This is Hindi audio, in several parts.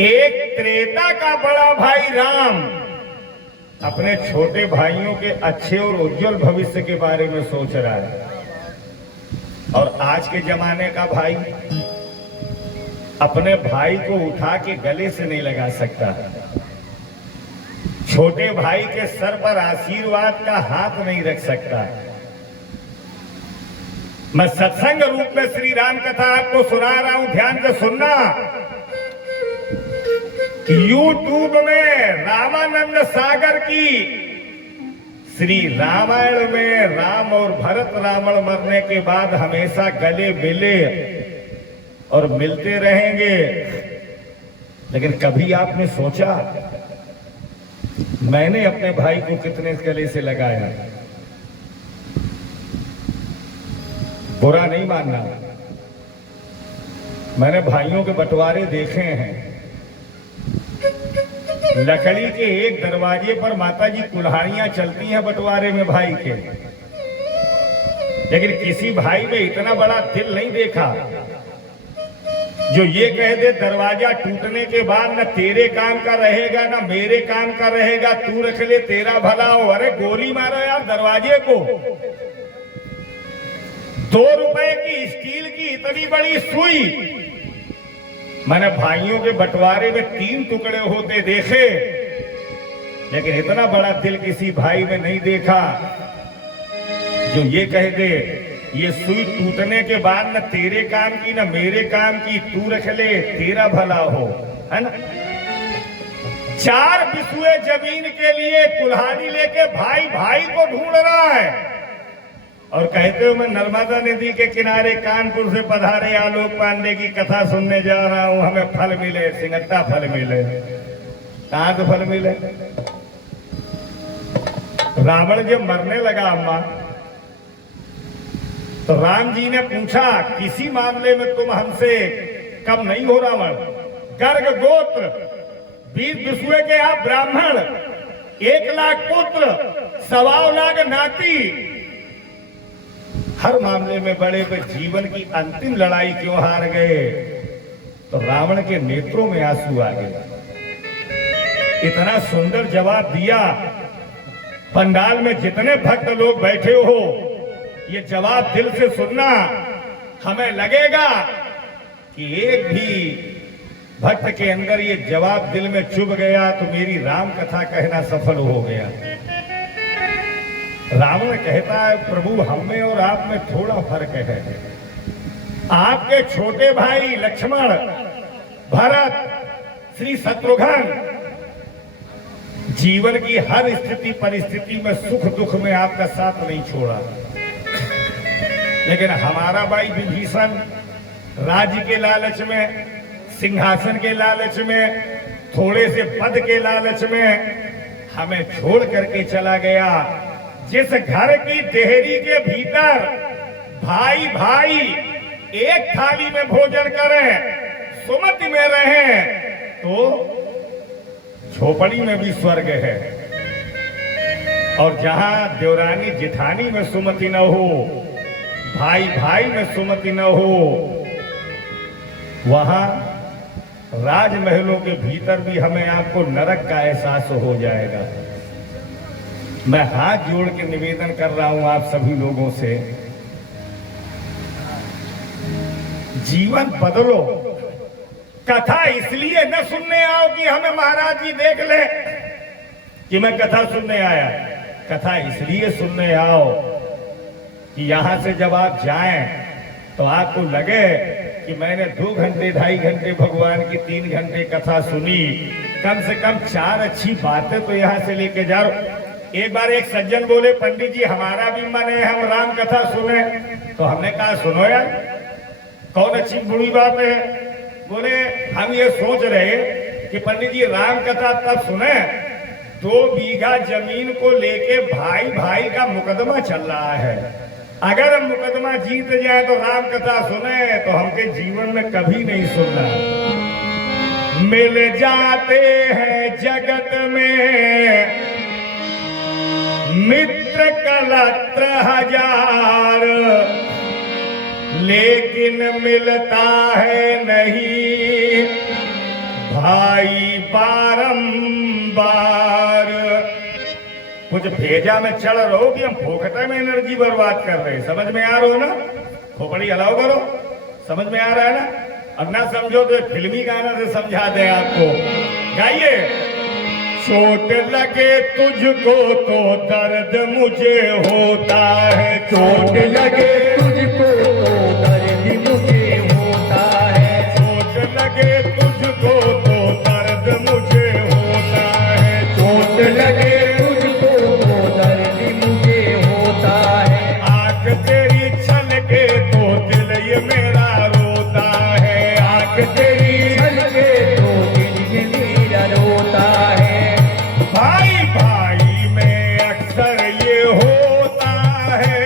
एक त्रेता का बड़ा भाई राम अपने छोटे भाइयों के अच्छे और उज्जवल भविष्य के बारे में सोच रहा है, और आज के जमाने का भाई अपने भाई को उठा के गले से नहीं लगा सकता, छोटे भाई के सर पर आशीर्वाद का हाथ नहीं रख सकता। मैं सत्संग रूप में श्री राम कथा आपको सुना रहा हूं, ध्यान से सुनना। यूट्यूब में रामानंद सागर की श्री रामायण में राम और भरत रावण मरने के बाद हमेशा गले मिले और मिलते रहेंगे, लेकिन कभी आपने सोचा मैंने अपने भाई को कितने गले से लगाया? बुरा नहीं मानना, मैंने भाइयों के बंटवारे देखे हैं। लकड़ी के एक दरवाजे पर माताजी कुल्हाड़ियां चलती हैं बंटवारे में भाई के, लेकिन किसी भाई में इतना बड़ा दिल नहीं देखा जो ये कह दे दरवाजा टूटने के बाद न तेरे काम का रहेगा न मेरे काम का रहेगा, तू रख ले तेरा भला हो। अरे गोली मारो यार दरवाजे को। 2 रुपए की स्टील की इतनी बड़ी सुई मैंने भाइयों के बंटवारे में 3 टुकड़े होते देखे, लेकिन इतना बड़ा दिल किसी भाई में नहीं देखा जो ये कह दे ये सुई टूटने के बाद न तेरे काम की न मेरे काम की, तू रख ले तेरा भला हो, है ना। 4 बिसुए जमीन के लिए कुल्हाड़ी लेके भाई भाई को ढूंढ रहा है, और कहते हो मैं नर्मदा नदी के किनारे कानपुर से पधारे आलोक पांडे की कथा सुनने जा रहा हूं, हमें फल मिले, सिंगट्टा फल मिले। कहां से फल मिले? रावण जब मरने लगा अम्मा, तो राम जी ने पूछा किसी मामले में तुम हमसे कम नहीं हो रावण? गर्ग गोत्र, 20 बिसुए के आप ब्राह्मण, 1 लाख पुत्र, 1.25 लाख नाती, हर मामले में बड़े पे जीवन की अंतिम लड़ाई क्यों हार गए? तो रावण के नेत्रों में आंसू आ गए। इतना सुंदर जवाब दिया, पंडाल में जितने भक्त लोग बैठे हो ये जवाब दिल से सुनना। हमें लगेगा कि एक भी भक्त के अंदर ये जवाब दिल में चुभ गया तो मेरी राम कथा कहना सफल हो गया। रावण कहता है प्रभु हम में और आप में थोड़ा फर्क है। आपके छोटे भाई लक्ष्मण, भरत, श्री शत्रुघ्न जीवन की हर स्थिति परिस्थिति में सुख दुख में आपका साथ नहीं छोड़ा, लेकिन हमारा भाई विभीषण राज्य के लालच में, सिंहासन के लालच में, थोड़े से पद के लालच में हमें छोड़ करके चला गया। जिस घर की देहरी के भीतर भाई भाई एक थाली में भोजन करें, सुमति में रहें, तो झोपड़ी में भी स्वर्ग है। और जहां देवरानी जिठानी में सुमति न हो, भाई भाई में सुमति न हो, वहां राजमहलों के भीतर भी हमें आपको नरक का एहसास हो जाएगा। मैं हाथ जोड़ के निवेदन कर रहा हूं आप सभी लोगों से, जीवन बदलो। कथा इसलिए न सुनने आओ कि हमें महाराज जी देख ले कि मैं कथा सुनने आया। कथा इसलिए सुनने आओ कि यहां से जब आप जाएं तो आपको लगे कि मैंने 2 घंटे 2.5 घंटे भगवान की 3 घंटे कथा सुनी, कम से कम 4 अच्छी बातें तो यहां से लेके जा रहा। एक बार एक सज्जन बोले पंडित जी हमारा भी मन है हम राम कथा सुने, तो हमने कहा सुनो यार, कौन अच्छी बुरी बात है? बोले हम ये सोच रहे कि पंडित जी राम कथा तब सुने 2 बीघा जमीन को लेके भाई भाई का मुकदमा चल रहा है, अगर हम मुकदमा जीत जाए तो राम कथा सुने, तो हमके जीवन में कभी नहीं सुनना। मिल जाते हैं जगत में मित्र कलत्र 1000, लेकिन मिलता है नहीं भाई बारंबार कुछ भेजा में चढ़ रहो कि हम फोकटे में एनर्जी बर्बाद कर रहे हैं। समझ में आ रहा हो ना? खोपड़ी हलाओ करो, समझ में आ रहा है ना? अब ना समझो तो फिल्मी गाना से समझा दे आपको। गाइए। चोट लगे तुझको तो दर्द मुझे होता है, चोट लगे तुझको तो दर्द मुझे होता है, चोट लगे तुझको तो दर्द मुझे होता है, चोट लगे तुझको तो दर्द मुझे होता है, आंख तेरी छलके तो दिल ये मेरा रोता है, आंख तेरी छलके तो दिल ये मेरा रोता है। भाई भाई में अक्सर ये होता है,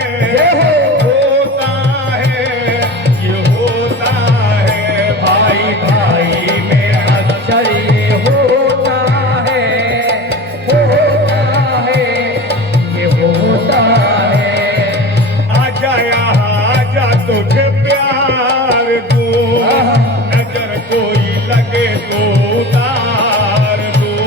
होता है, ये होता है। भाई भाई में अक्सर ये होता है, ये होता है। आजा यहाँ आजा तुझे प्यार दूं, नजर कोई लगे तो उतार दूं।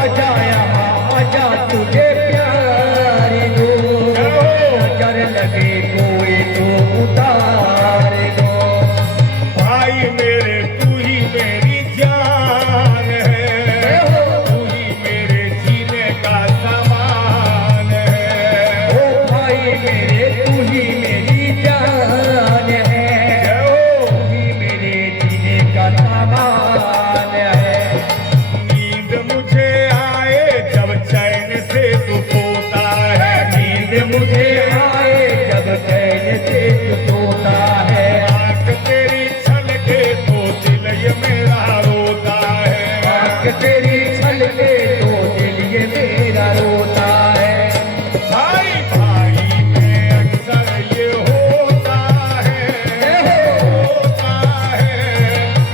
आजा यहाँ आजा तुझे प्यार दो, नजर लगे कोई तो उतार दो। भाई मेरे तू ही मेरी जान है, तू ही मेरे जीने का सामान है। ओ भाई मेरे तू ही मेरी जान है, तू ही मेरे जीने का सामान है। नींद मुझे आए जब चैन से तू सोता है, नींद मुझे आए जब चैन से तू सोता है, आंख तेरी छलके तो दिल ये मेरा रोता है, आंख तेरी छलके तो दिल ये मेरा रोता है। भाई भाई में अक्सर ये होता है, होता है,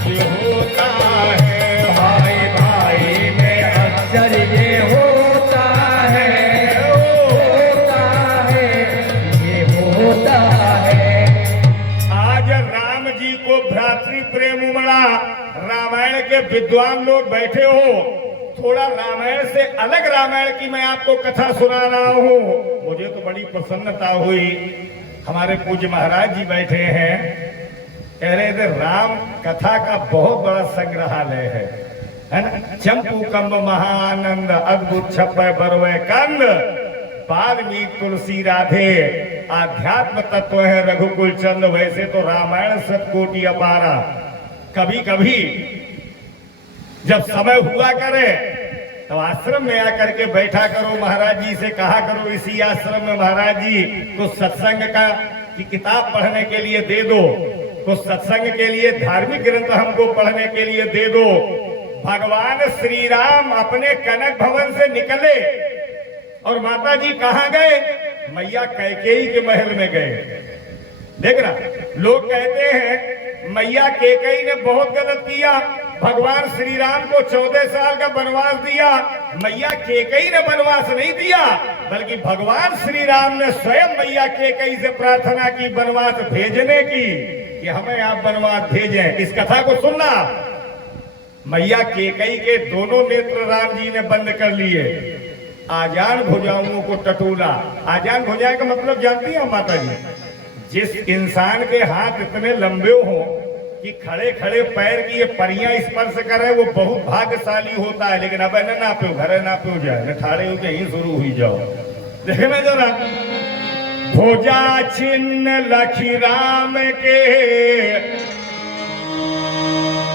ये होता है। भाई भाई में अक्सर ये होता है, ये होता है। आज राम जी को भ्रातृ प्रेम उमड़ा, रामायण के विद्वान लोग बैठे हो, थोड़ा रामायण से अलग रामायण की मैं आपको कथा सुना रहा हूँ। मुझे तो बड़ी प्रसन्नता हुई, हमारे पूज्य महाराज जी बैठे हैं, कह रहे थे राम कथा का बहुत बड़ा संग्रहालय है ना? चंपू कंब महानंद अद्भुत छप्पय बरवय कंद, वाल्मीकि तुलसी राधे आध्यात्म तत्व है रघुकुल चंद। वैसे तो रामायण सतकोटि अपारा। कभी कभी जब समय हुआ करे तो आश्रम में आकर के बैठा करो, महाराज जी से कहा करो इसी आश्रम में महाराज जी कुछ सत्संग का की किताब पढ़ने के लिए दे दो, कुछ सत्संग के लिए धार्मिक ग्रंथ हमको पढ़ने के लिए दे दो। भगवान श्री राम अपने कनक भवन से निकले और माता जी कहाँ गए? मैया कैकेयी के महल में गए। देखना, लोग कहते हैं मैया कैकेयी ने बहुत गलत किया, भगवान श्री राम को 14 साल का वनवास दिया। मैया कैकेयी ने वनवास नहीं दिया, बल्कि भगवान श्री राम ने स्वयं मैया कैकेयी से प्रार्थना की वनवास भेजने की, कि हमें आप वनवास भेजें। इस कथा को सुनना। मैया कैकेयी के दोनों नेत्र राम जी ने बंद कर लिए, आजान भुजाओं को टटोला। आजान भुजाएं का मतलब जानती हैं माता जी? जिस इंसान के हाथ इतने लंबे हो कि खड़े खड़े पैर की ये परियां स्पर्श करे, वो बहुत भाग्यशाली होता है। लेकिन अब न नापो, घरे नापो जाए, न ठाड़े हो के यहीं शुरू हुई जाओ। देखना जरा, भुजा छिन्न लखी राम के,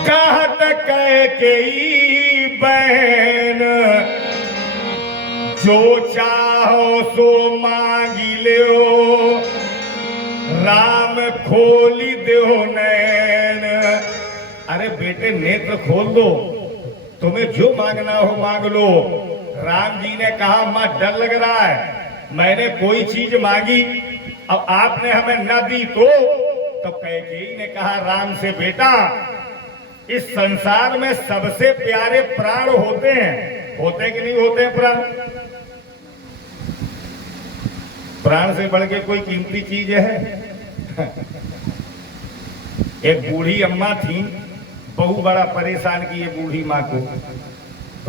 कहत कैकेयी बहन, जो चाहो सो मांगी लो, राम खोली दो नैन। अरे बेटे नेत्र खोल दो, तुम्हें जो मांगना हो मांग लो। राम जी ने कहा मां डर लग रहा है, मैंने कोई चीज मांगी अब आपने हमें न दी तो कैकेयी ने कहा राम से, बेटा इस संसार में सबसे प्यारे प्राण होते हैं, होते कि नहीं होते हैं प्राण? प्राण से बढ़ के कोई कीमती चीज है? एक बूढ़ी अम्मा थी, बहु बड़ा परेशान की ये बूढ़ी माँ को।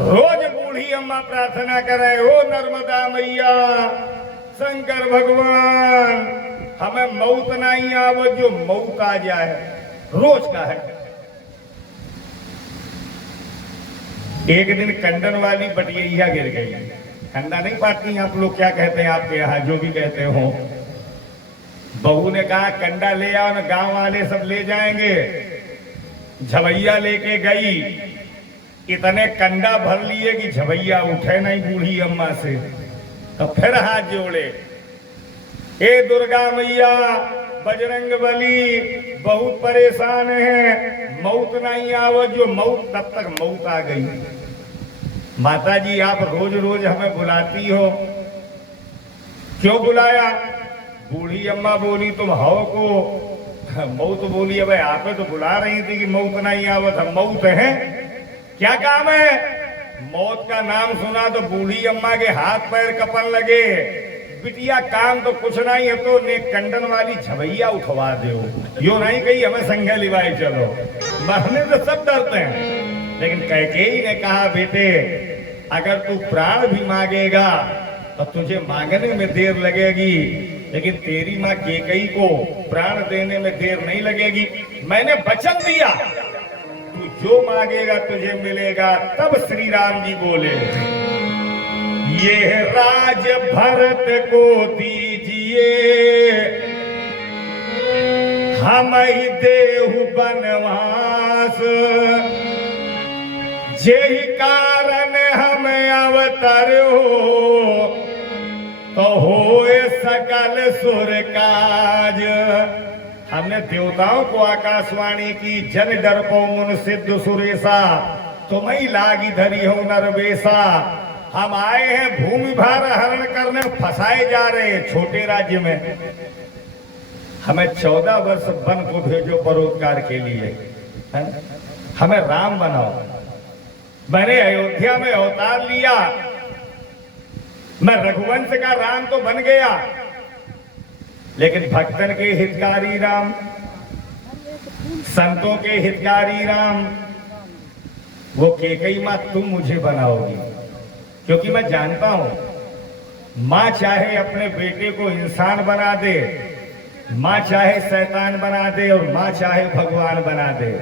रोज बूढ़ी अम्मा प्रार्थना करे, ओ नर्मदा मैया, शंकर भगवान, हमें मौत नहीं आवे, जो मौत आ जाए। रोज का है। एक दिन कंडन वाली बटिया गिर गई। कंडा नहीं पाती आप लोग, क्या कहते हैं आपके यहाँ, जो भी कहते हो। बहू ने कहा कंडा ले आओ ना, गांव वाले सब ले जाएंगे। झवैया लेके गई, इतने कंडा भर लिए कि झवैया उठे नहीं बूढ़ी अम्मा से। तो फिर हाथ जोड़े, ए दुर्गा मैया, बजरंग बली, बहुत परेशान है, मौत नहीं आवे, जो मौत। तब तक मौत आ गई। माता जी आप रोज रोज हमें बुलाती हो, क्यों बुलाया? बूढ़ी अम्मा बोली तुम हो को। मौत बोली अब आप तो बुला रही थी कि मौत नहीं आवत, हम मौत है, क्या काम है? मौत का नाम सुना तो बूढ़ी अम्मा के हाथ पैर कपन लगे। बिटिया काम तो कुछ नहीं है, तो ने कंडन वाली झवैया उठवा दो। यो नहीं कही हमें संघे लिवाए चलो, मरने तो सब डरते हैं। लेकिन कैकेयी ने कहा, बेटे अगर तू प्राण भी मांगेगा तो तुझे मांगने में देर लगेगी, लेकिन तेरी माँ कैकेयी को प्राण देने में देर नहीं लगेगी। मैंने वचन दिया, तू जो मांगेगा तुझे मिलेगा। तब श्री राम जी बोले, ये राज भरत को दीजिए, हम ही देहु बनवास, जेहि कारण हम अवतर हो, तो होए सकल सुर काज। हमने देवताओं को आकाशवाणी की, जन डर को मुन सिद्ध सुरेशा, तुम्हें लागी धरी हो नरवेशा। हम आए हैं भूमि भार हरण करने, फंसाए जा रहे हैं छोटे राज्य में। हमें 14 वर्ष वन को भेजो परोपकार के लिए, है? हमें राम बनाओ। मैंने अयोध्या में अवतार लिया, मैं रघुवंश का राम तो बन गया, लेकिन भक्तन के हितकारी राम, संतों के हितकारी राम, वो कैकेयी माँ तुम मुझे बनाओगी। क्योंकि मैं जानता हूं माँ चाहे अपने बेटे को इंसान बना दे, माँ चाहे शैतान बना दे, और माँ चाहे भगवान बना दे।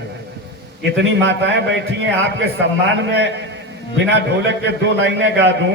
इतनी माताएं बैठी हैं, आपके सम्मान में बिना ढोलक के 2 लाइनें गा दूं।